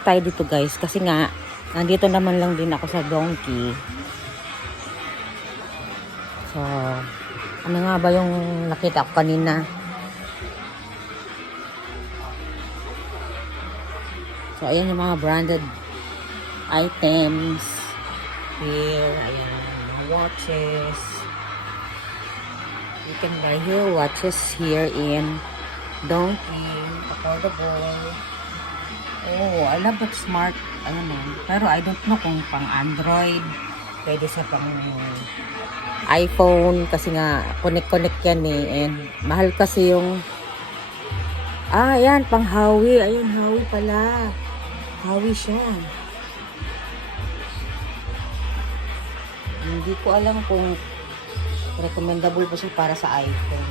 Tayo dito guys kasi nga nandito naman lang din ako sa Donkey. So ano nga ba yung nakita ko kanina? So ayan yung mga branded items here. Ayan, watches. You can buy your watches here in Donkey. Affordable. Oh, I love that smart, ano mo. Pero I don't know kung pang Android, pwede sa pang iPhone, kasi nga, connect yan eh. And mahal kasi yung, ayan, pang Huawei. Ayun, Huawei pala. Huawei siya. Hindi ko alam kung recommendable po siya para sa iPhone.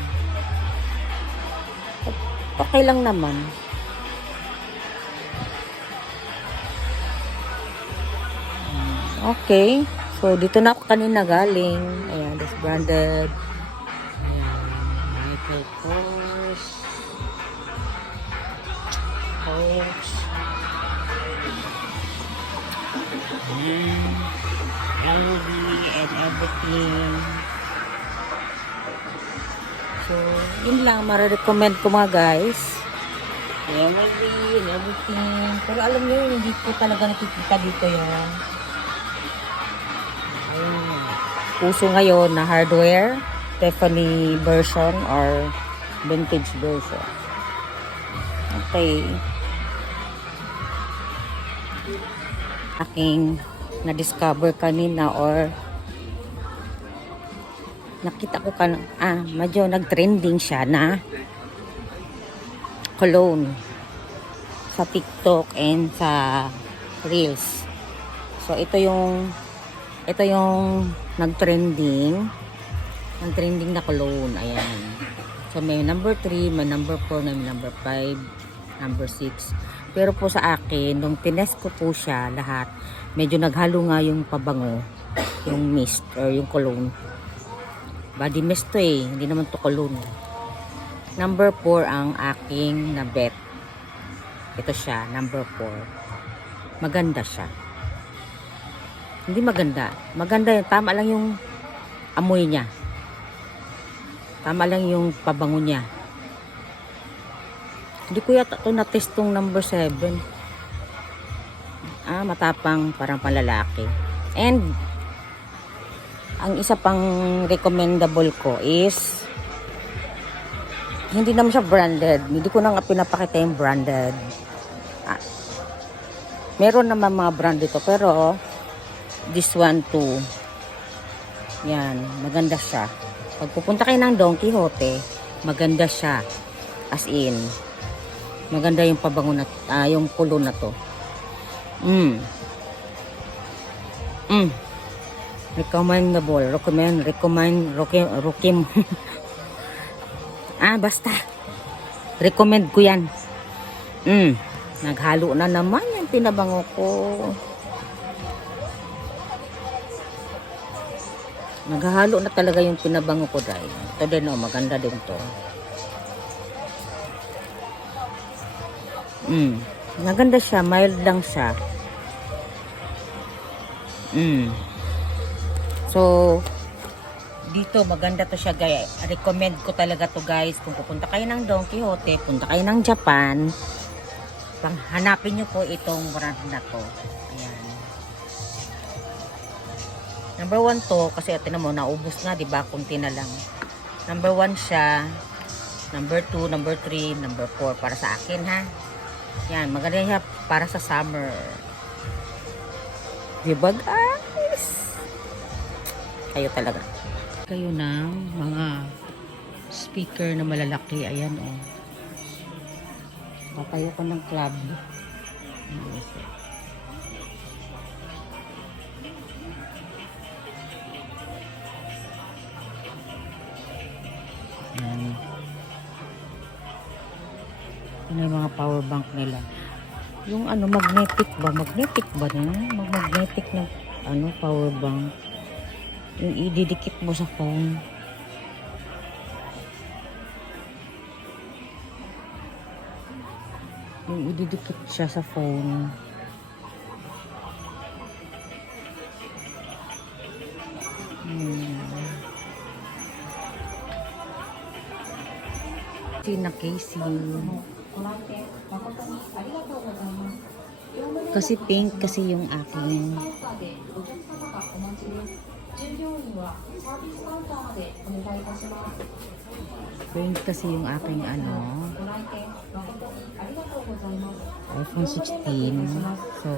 Okay lang naman. Okay. So, dito na ako kanina galing. Ayan, this branded. Ayan, Michael Kors. Coach. Ayan. LV and everything. So, yun lang. Mara-recommend ko mga guys. MLB and everything. Pero alam nyo, hindi ko talaga nakikita dito yung uso ngayon na hardware, Tiffany version or vintage version. Okay. Aking na-discover kanina or nakita ko medyo nag-trending siya na cologne sa TikTok and sa Reels. So ito yung nag-trending na cologne. Ayan. So may number 3, may number 4, may number 5, number 6. Pero po sa akin, nung tinest ko po siya lahat, medyo naghalo nga yung pabango, yung mist or yung cologne. Body mist to eh, hindi naman to cologne. Number 4 ang aking na bet. Ito siya, number 4. Maganda siya. Hindi maganda. Maganda yun. Tama lang yung amoy niya. Tama lang yung pabango niya. Hindi ko yata ito na-test tong number 7. Matapang, parang panlalaki. And ang isa pang recommendable ko is hindi naman siya branded. Hindi ko na nga pinapakita yung branded. Meron naman mga brand dito pero this one too. Yan, maganda siya. Pag pupunta kayo ng Don Quijote, maganda siya. As in, maganda yung pabango na, yung pulo na to. Recommendable. Basta. Recommend ko yan. Naghalo na naman yung pinabango ko. Naghahalo na talaga yung pinabango ko dahil. Ito din maganda din to. Maganda siya, mild lang siya. So, dito maganda to siya guys. Recommend ko talaga to guys. Kung pupunta kayo ng Don Quijote, punta kayo ng Japan, hanapin nyo po itong brand na to. Ayan. Number 1 to, kasi atin mo, naubos na, diba? Kunti na lang. Number 1 siya. Number 2, number 3, number 4. Para sa akin, ha? Yan, maganda siya para sa summer. Diba, guys? Kayo talaga. Kayo na, mga speaker na malalaki. Ayan, oh. Patayo ko ng club. Ano yung mga power bank nila. Yung magnetic ba? Magnetic ba na? Magnetic na power bank. Yung ididikit mo sa phone. Yung ididikit siya sa phone. 15 na casing. Kasi pink kasi yung aking. Pink kasi yung aking ano. iPhone 16. So,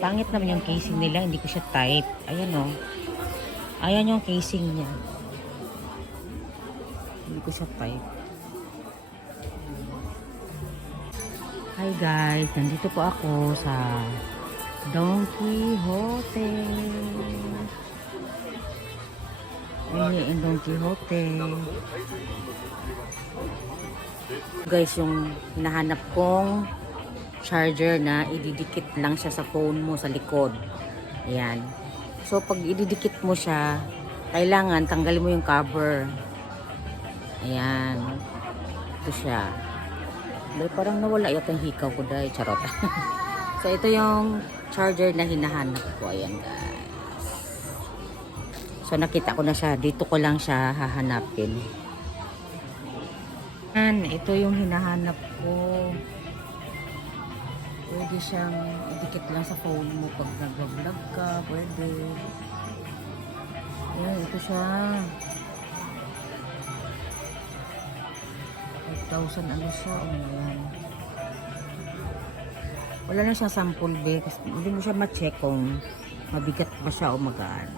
pangit naman yung casing nila. Hindi ko siya type. Ayan o. Ayan yung casing niya. Hindi ko siya type. Hi guys, nandito po ako sa Don Quijote. Ini ang Don Quijote. Guys, yung hinahanap kong charger na ididikit lang siya sa phone mo sa likod. Ayan. So pag ididikit mo siya, kailangan tanggalin mo yung cover. Ayan. Ito siya. Dahil parang nawala yata yung hikaw ko dahil charot. So ito yung charger na hinahanap ko. Ayan guys. So nakita ko na siya. Dito ko lang siya hahanapin. Ayan. Ito yung hinahanap ko. Pwede siyang idikit lang sa phone mo pag nag-vlog ka. Pwede. Ayan. Ito siya. 5,000 ano siya. Ayan. Wala na siya sample be. Kasi hindi mo siya ma-check kung mabigat ba siya o magaan.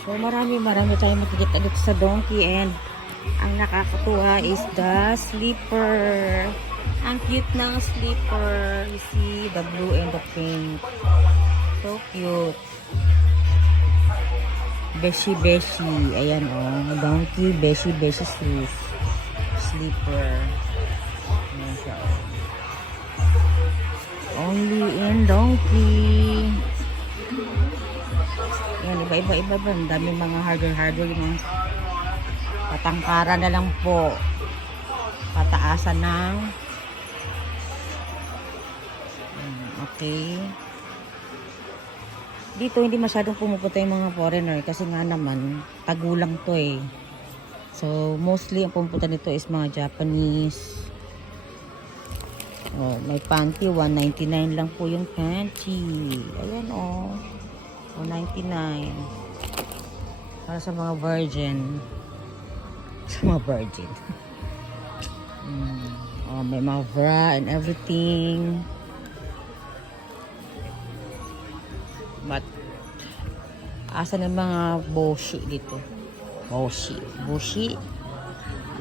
So marami tayong makikita dito sa Donkey. And ang nakakatuwa is the slipper. Ang cute ng slipper. You see the blue and the pink. So cute. Beshi. Ayan o. Donkey Beshi shoes. Slipper. Ayan siya o. Only in Donkey. Ayan, iba. Ang dami mga harder yung patangkara na lang po. Pataasan ng okay. Dito hindi masyadong pumupunta yung mga foreigner kasi nga naman tagulang to eh. So mostly ang pumupunta nito is mga Japanese. Oh, may panty 199 lang po yung panty. Ayan oh. 199 para sa mga virgin. Sa mga virgin. Oh, may mga bra and everything. But asa na mga boshi dito? Boshi.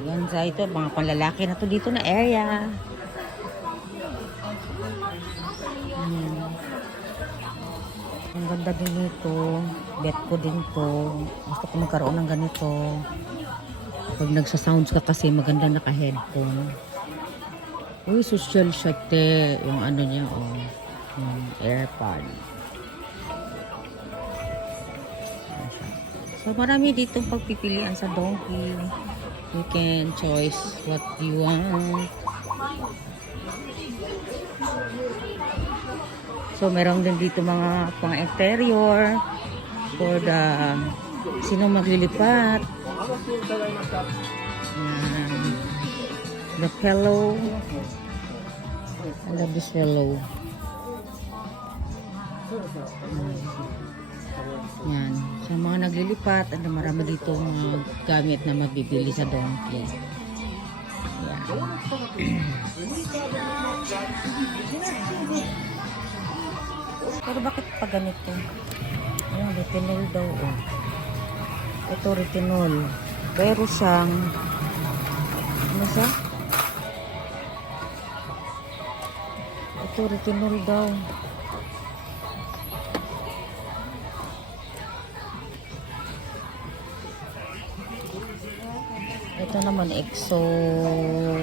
Yan sa ito, mga panlalaki na to dito na area. Ang ganda din nito. Bet ko din to. Gusto ko magkaroon ng ganito. Pag nagsasounds ka kasi maganda naka-headphone. Uy, social shot yung ano niya, oh. Yung AirPod. So, marami ditong pagpipilian sa Donkey. You can choose what you want. So, meron din dito mga pang-interior for the sino maglilipat. The pillow. I love this pillow. Yan. So, mga naglilipat, marami dito mga gamit na mabibili sa Donkey. Yan. Pero bakit pa ganito? Ayan, retinol daw. Oh. Ito retinol. Pero siyang ano siya? Ito retinol daw. Ito naman Exomi.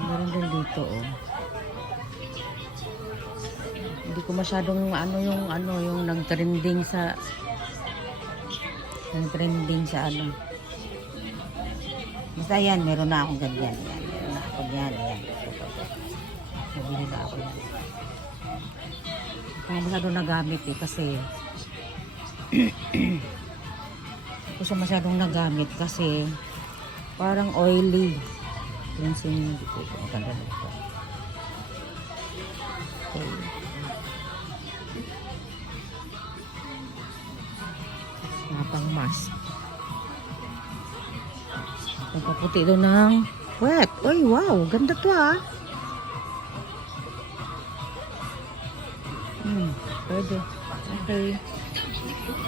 Meron din dito, oh. Hindi ko masyadong yung nag-trending sa ano. Basta yan, meron na akong ganyan. Yan, meron na ako yan. Yan. Ito. Nabili na ako yan. Hindi ko masyadong nagamit eh kasi hindi ko siya masyadong nagamit kasi parang oily. Cleansing dito. Ang ganda nito. Okay. Pang mask. Pagpaputi doon ng wet. Uy, wow. Ganda to ah. Pwede. Okay.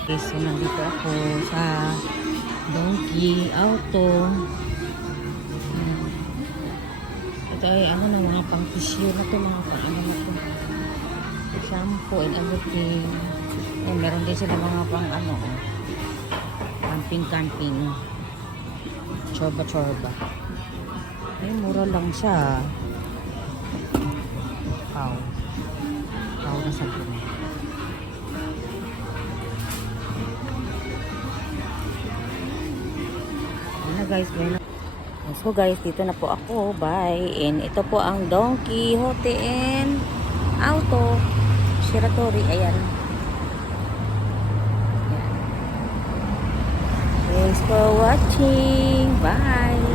Okay, so nandito ako sa Donkey Auto. Ito ay ano na mga pang tissue na to. Mga pang ano na to. Shampoo and everything. Ayan, meron din sila mga pang ano. Camping. Chorba. Ay, mura lang siya. Pau na sa puno. Guys, so guys, dito na po ako. Bye. And ito po ang Donkey Hote and Auto Shiratori. Ayan. Thanks for watching. Bye.